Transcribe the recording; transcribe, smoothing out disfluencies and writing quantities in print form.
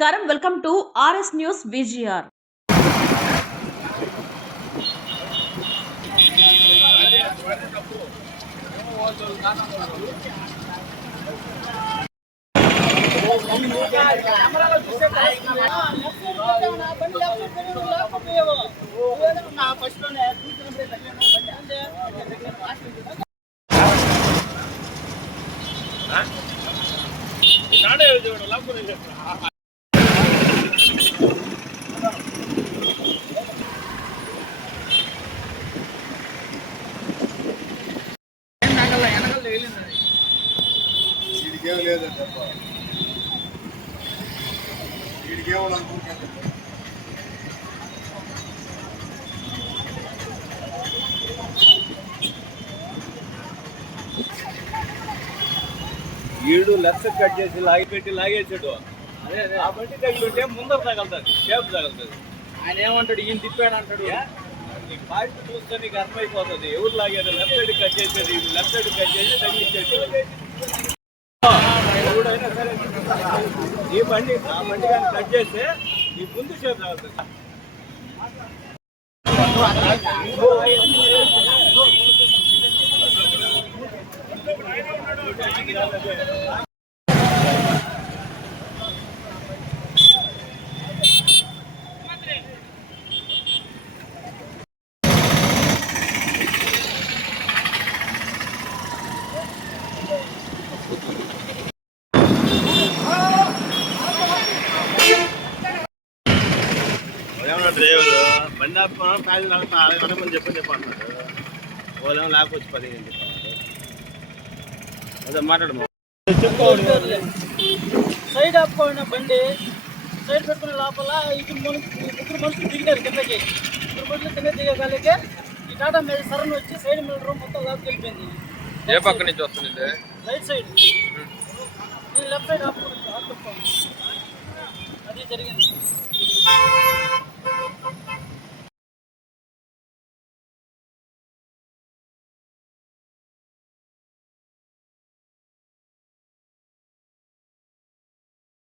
నమస్కారం, welcome to RS news VGR. ఈడు left cut చేసి లాగిపెట్టి లాగేసాడు. అదే ఆ బండి తగ్గుంటే ముందర తగలుతుంది, షేప్ తగులుతుంది. ఆయన ఏమంటాడు, ఈయన తిప్పాడు అంటాడు. నీకు పాయింట్ చూస్తే నీకు అర్థమైపోతుంది ఎవరు లాగారు. లెఫ్ట్ సైడ్ కట్ చేసేది, లెఫ్ట్ సైడ్ కట్ చేసి తగ్గించేది. ఎవడైనా సరే ఈ బండి ఆ బండి కానీ కట్ చేస్తే నీ ముందు షేప్ తగులుతుంది. ఏమన్నా డ్రైవరు బండి ప్యాసింజర్ అనమని చెప్పంటున్నాడు. వాళ్ళేమో లేకపోతే 15 చెప్పారు. అదే మాట్లాడము సైడ్ ఆపుకోండి. బండి సైడ్ పెట్టుకునే లోపల ముగ్గురు మనుషులు దిగినారు కిందకి. ముగ్గురు మనుషులు కింద దిగగలిగే ఈ టాటా మీద సరన్ వచ్చి సైడ్ మిల్లర్ మొత్తం లాక్ వెళ్ళిపోయింది. ఏ పక్క నుంచి వస్తుంది? Right side. నేను లెఫ్ట్ సైడ్ ఆపుకోండి. అది జరిగింది.